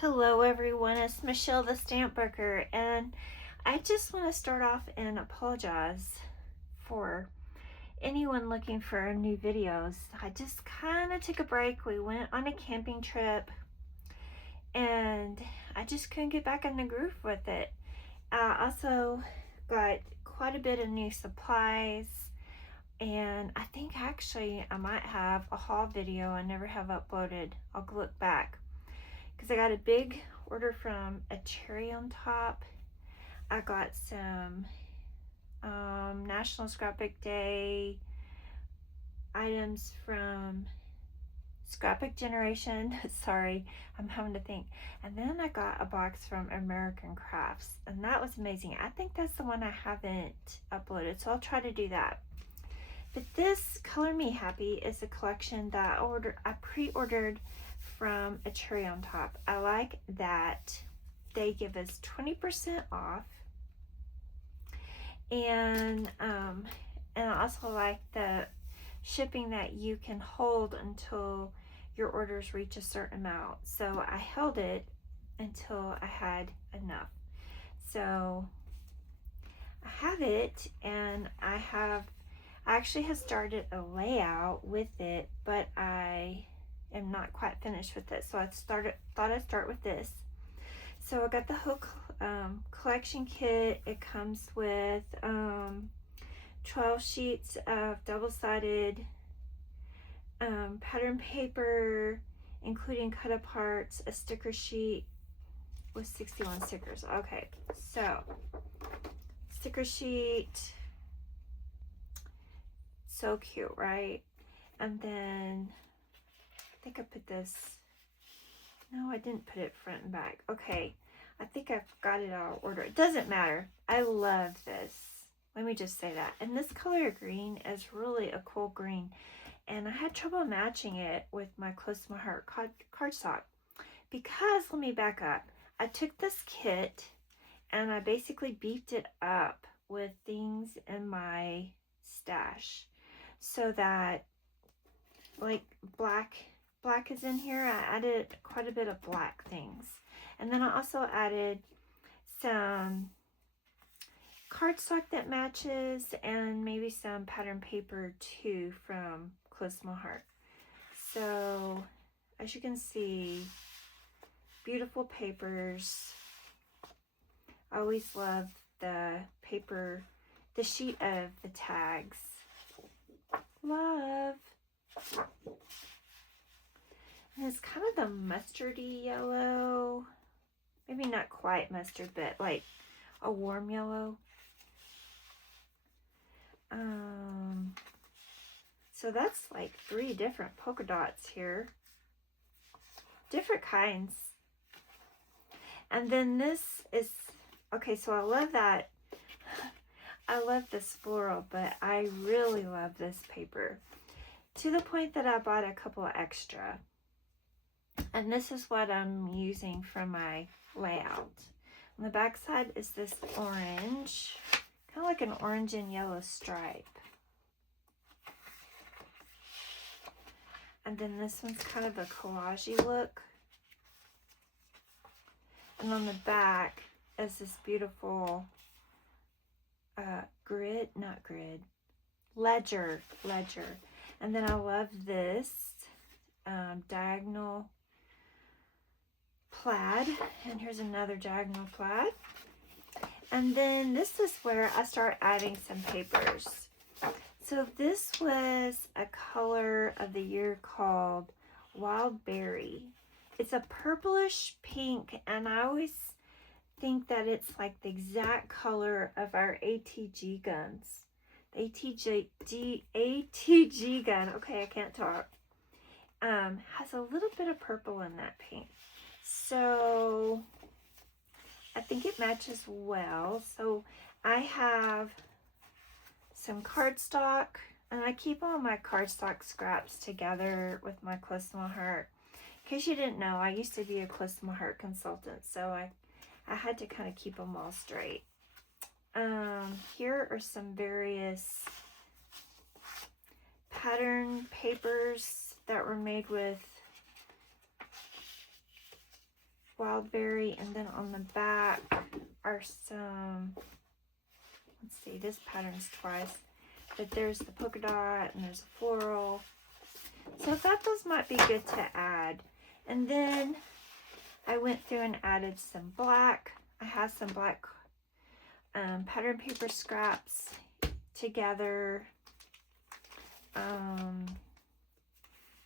Hello everyone, it's Michelle the Stamp Booker, and I just want to start off and apologize for anyone looking for new videos. I just kind of took a break. We went on a camping trip and I just couldn't get back in the groove with it. I also got quite a bit of new supplies, and I think actually I might have a haul video I never have uploaded. I'll look back because I got a big order from a cherry on top. I got some National Scrapbook Day items from Scrapbook Generation. Sorry, I'm having to think. And then I got a box from American Crafts, and that was amazing. I think that's the one I haven't uploaded, so I'll try to do that. But this Color Me Happy is a collection that I pre-ordered from a cherry on top. I like that they give us 20% off, and I also like the shipping that you can hold until your orders reach a certain amount. So I held it until I had enough. So I have it, and I actually have started a layout with it, but I am not quite finished with it. So thought I'd start with this. So I got the whole collection kit. It comes with 12 sheets of double-sided pattern paper, including cut aparts, a sticker sheet with 61 stickers. Okay, so sticker sheet, so cute, right? And then I think I put this, no, I didn't put it front and back. Okay, I think I've got it all ordered. It doesn't matter. I love this. Let me just say that. And this color green is really a cool green. And I had trouble matching it with my Close to My Heart cardstock. Because, let me back up. I took this kit and I basically beefed it up with things in my stash. So that, like, black is in here. I added quite a bit of black things, and then I also added some cardstock that matches, and maybe some pattern paper too from Close to My Heart. So as you can see, beautiful papers. I always love the paper, the sheet of the tags. Love. And it's kind of the mustardy yellow. Maybe not quite mustard, but like a warm yellow. So that's like 3 different polka dots here. Different kinds. And then this is, okay, so I love that. I love this floral, but I really love this paper. To the point that I bought a couple extra. And this is what I'm using for my layout. On the back side is this orange, kind of like an orange and yellow stripe. And then this one's kind of a collagey look. And on the back is this beautiful ledger. And then I love this diagonal plaid, and here's another diagonal plaid. And then this is where I start adding some papers. So this was a color of the year called Wild Berry. It's a purplish pink, and I always think that it's like the exact color of our ATG guns. The ATG gun, okay, I can't talk, has a little bit of purple in that paint. So I think it matches well. So I have some cardstock, and I keep all my cardstock scraps together with my Close to My Heart. In case you didn't know, I used to be a Close to My Heart consultant, so I had to kind of keep them all straight. Here are some various pattern papers that were made with wild berry, and then on the back are some, let's see, this pattern's twice, but there's the polka dot and there's a floral. So I thought those might be good to add. And then I went through and added some black. I have some black pattern paper scraps together.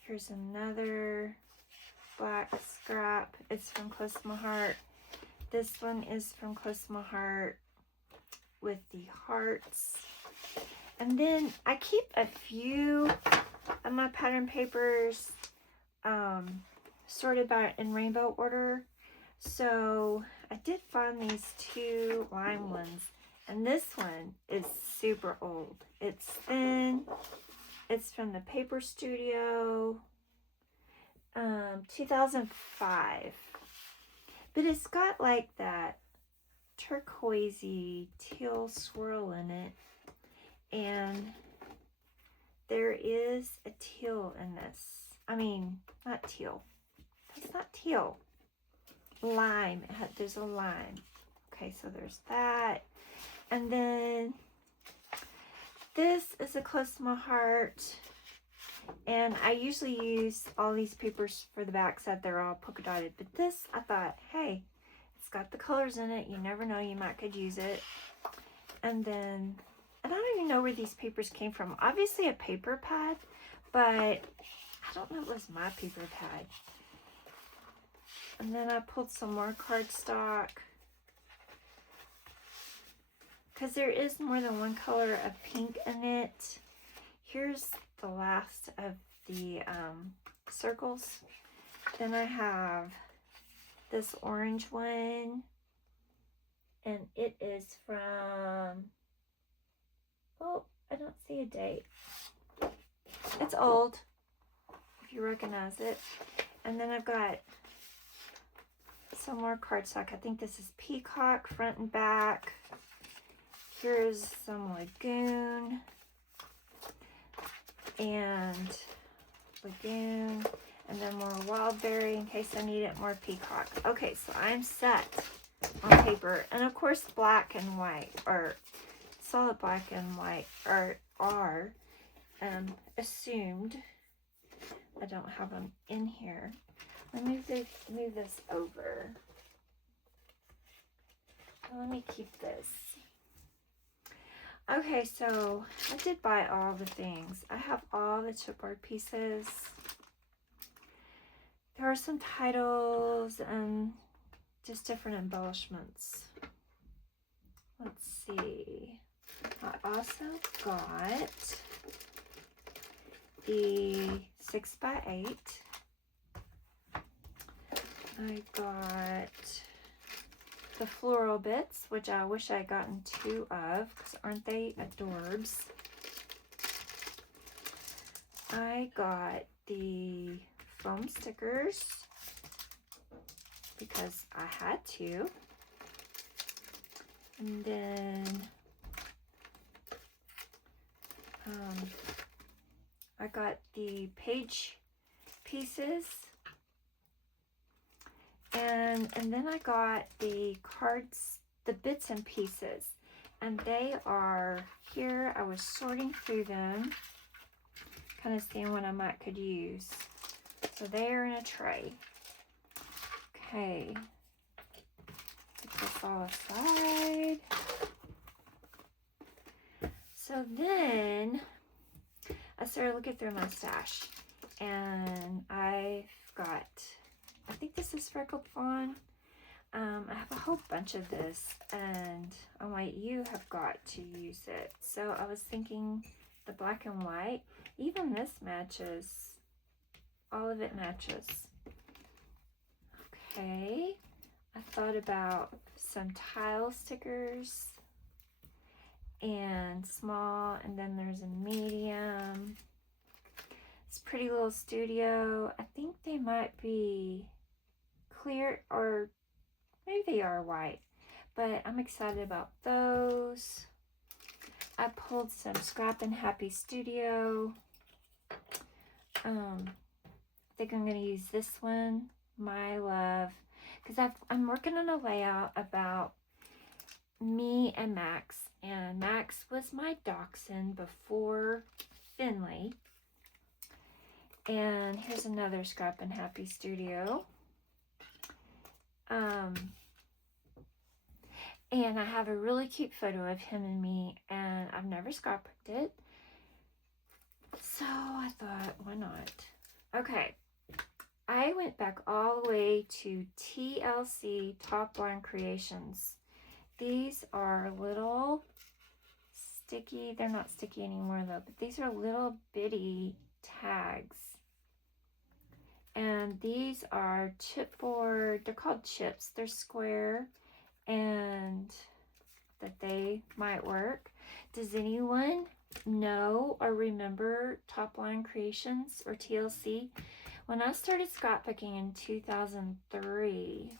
Here's another black scrap. It's from Close to My Heart. This one is from Close to My Heart with the hearts. And then I keep a few of my pattern papers sorted by in rainbow order. So I did find these two lime ones, and this one is super old. It's thin. It's from the Paper Studio, 2005. But it's got like that turquoisey teal swirl in it. And there is a teal in this. I mean, not teal. That's not teal. Lime. There's a lime. Okay, so there's that. And then this is a Close to My Heart. And I usually use all these papers for the back so that they're all polka dotted. But this, I thought, hey, it's got the colors in it. You never know, you might could use it. And then, and I don't even know where these papers came from. Obviously a paper pad, but I don't know if it was my paper pad. And then I pulled some more cardstock, because there is more than one color of pink in it. Here's the last of the circles. Then I have this orange one, and it is from, oh, I don't see a date. It's old, if you recognize it. And then I've got some more cardstock. I think this is peacock, front and back. Here's some lagoon, and then more wild berry in case I need it, more peacock. Okay, so I'm set on paper. And of course, black and white, or solid black and white are assumed. I don't have them in here. Let me move this over. Let me keep this. Okay, so I did buy all the things. I have all the chipboard pieces. There are some titles and just different embellishments. Let's see. I also got the 6x8. I got the floral bits, which I wish I had gotten 2 of, because aren't they adorbs? I got the foam stickers because I had to. And then I got the page pieces. And then I got the cards, the bits and pieces, and they are here. I was sorting through them, kind of seeing what I might could use. So they are in a tray. Okay, put this all aside. So then I started looking through my stash, and I've got, I think this is Freckled Fawn. I have a whole bunch of this, and I'm like, you have got to use it. So I was thinking the black and white, even this matches. All of it matches. Okay, I thought about some tile stickers and small, and then there's a medium. It's Pretty Little Studio. I think they might be clear, or maybe they are white, but I'm excited about those. I pulled some Scrap and Happy Studio. I think I'm going to use this one, My Love. because I'm working on a layout about me and Max. And Max was my dachshund before Finley. And here's another Scrap and Happy Studio. And I have a really cute photo of him and me, and I've never scrapbooked it. So I thought, why not? Okay. I went back all the way to TLC Top Line Creations. These are little sticky, they're not sticky anymore though, but these are little bitty tags. And these are chipboard, they're called chips. They're square and that they might work. Does anyone know or remember Top Line Creations or TLC? When I started scrapbooking in 2003,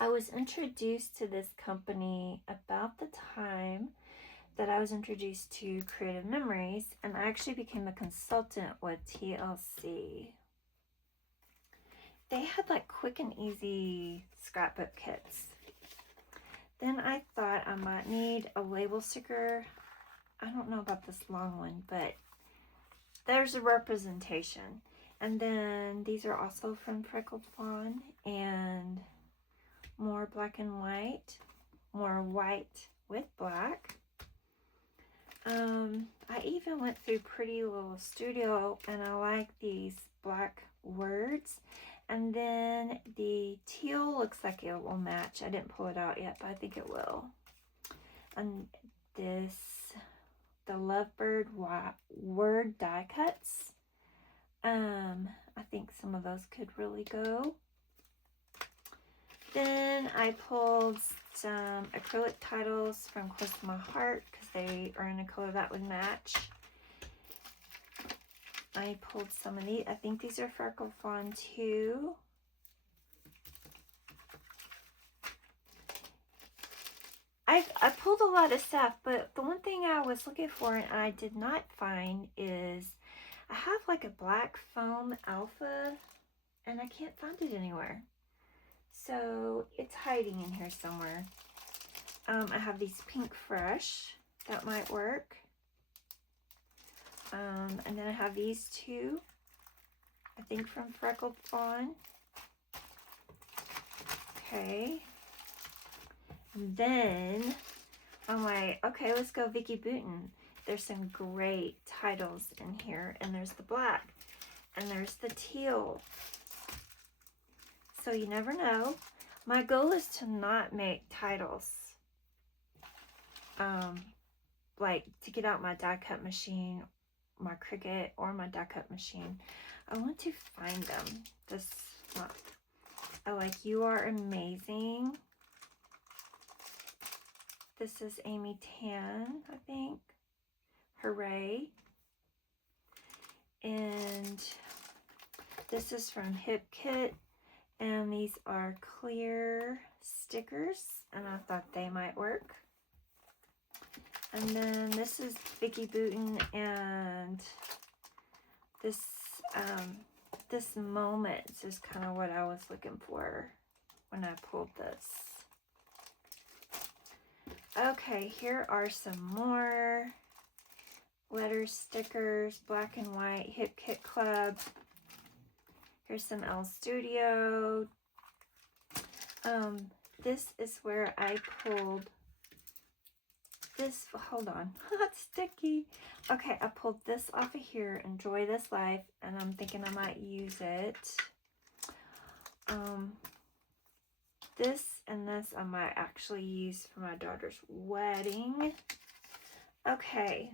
I was introduced to this company about the time that I was introduced to Creative Memories, and I actually became a consultant with TLC. They had like quick and easy scrapbook kits. Then I thought I might need a label sticker. I don't know about this long one, but there's a representation. And then these are also from Freckled Fawn, and more black and white, more white with black. I even went through Pretty Little Studio, and I like these black words. And then the teal looks like it will match. I didn't pull it out yet, but I think it will. And this, the Lovebird word die cuts. I think some of those could really go. Then I pulled some acrylic titles from Close to My Heart because they are in a color that would match. I pulled some of these. I think these are Freckled Fawn too. I pulled a lot of stuff, but the one thing I was looking for and I did not find is I have like a black foam alpha and I can't find it anywhere. So it's hiding in here somewhere. I have these Pink Fresh. That might work. And then I have these two, I think from Freckled Fawn. Okay. And then I'm like, okay, let's go Vicky Booten. There's some great titles in here. And there's the black. And there's the teal. So you never know. My goal is to not make titles. Like to get out my die cut machine, my Cricut, or my die cut machine. I want to find them this month. I like You Are Amazing. This is Amy Tan, I think. Hooray. And this is from Hip Kit. And these are clear stickers. And I thought they might work. And then this is Vicky Booten, and this this moment is kind of what I was looking for when I pulled this. Okay, here are some more letter stickers, black and white, Hip Kit Club. Here's some L Studio. This is where I pulled this, hold on, it's sticky. Okay, I pulled this off of here, Enjoy This Life, and I'm thinking I might use it. This and this I might actually use for my daughter's wedding. Okay,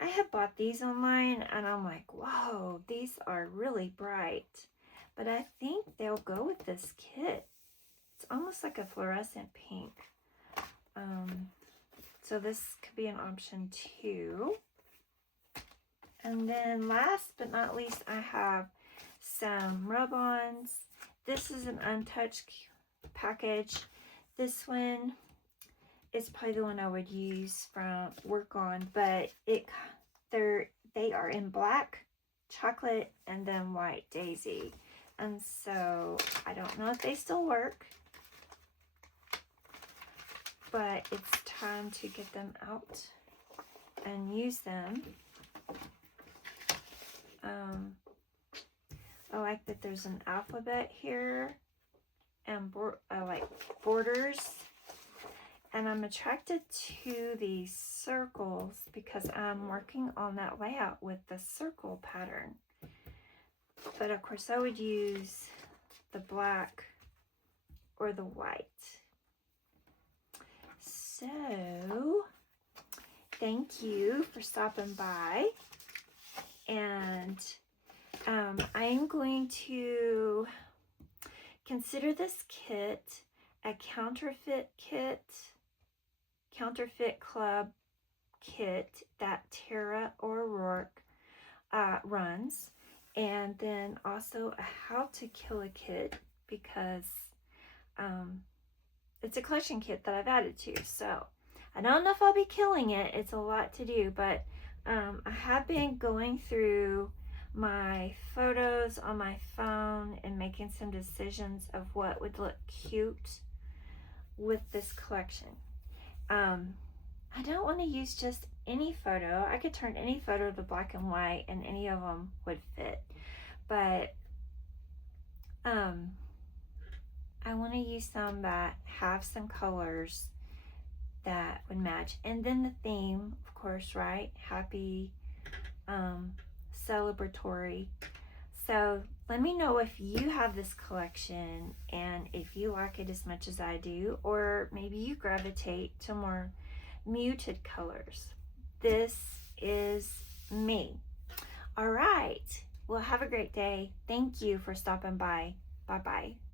I had bought these online, and I'm like, whoa, these are really bright. But I think they'll go with this kit. It's almost like a fluorescent pink. So this could be an option too. And then last but not least, I have some rub-ons. This is an untouched package. This one is probably the one I would use from work on, but they are in black, chocolate, and then white daisy. And so I don't know if they still work, but it's time to get them out and use them. I like that there's an alphabet here and like borders. And I'm attracted to these circles because I'm working on that layout with the circle pattern. But of course I would use the black or the white. So thank you for stopping by. And I am going to consider this kit a counterfeit kit, counterfeit club kit that Tara O'Rourke runs, and then also a how to kill a kit because it's a collection kit that I've added to. So I don't know if I'll be killing it. It's a lot to do, but I have been going through my photos on my phone and making some decisions of what would look cute with this collection. I don't want to use just any photo. I could turn any photo to black and white and any of them would fit, but I want to use some that have some colors that would match, and then the theme, of course, right? Happy, celebratory. So let me know if you have this collection and if you like it as much as I do, or maybe you gravitate to more muted colors. This is me. All right. Well, have a great day. Thank you for stopping by. Bye-bye.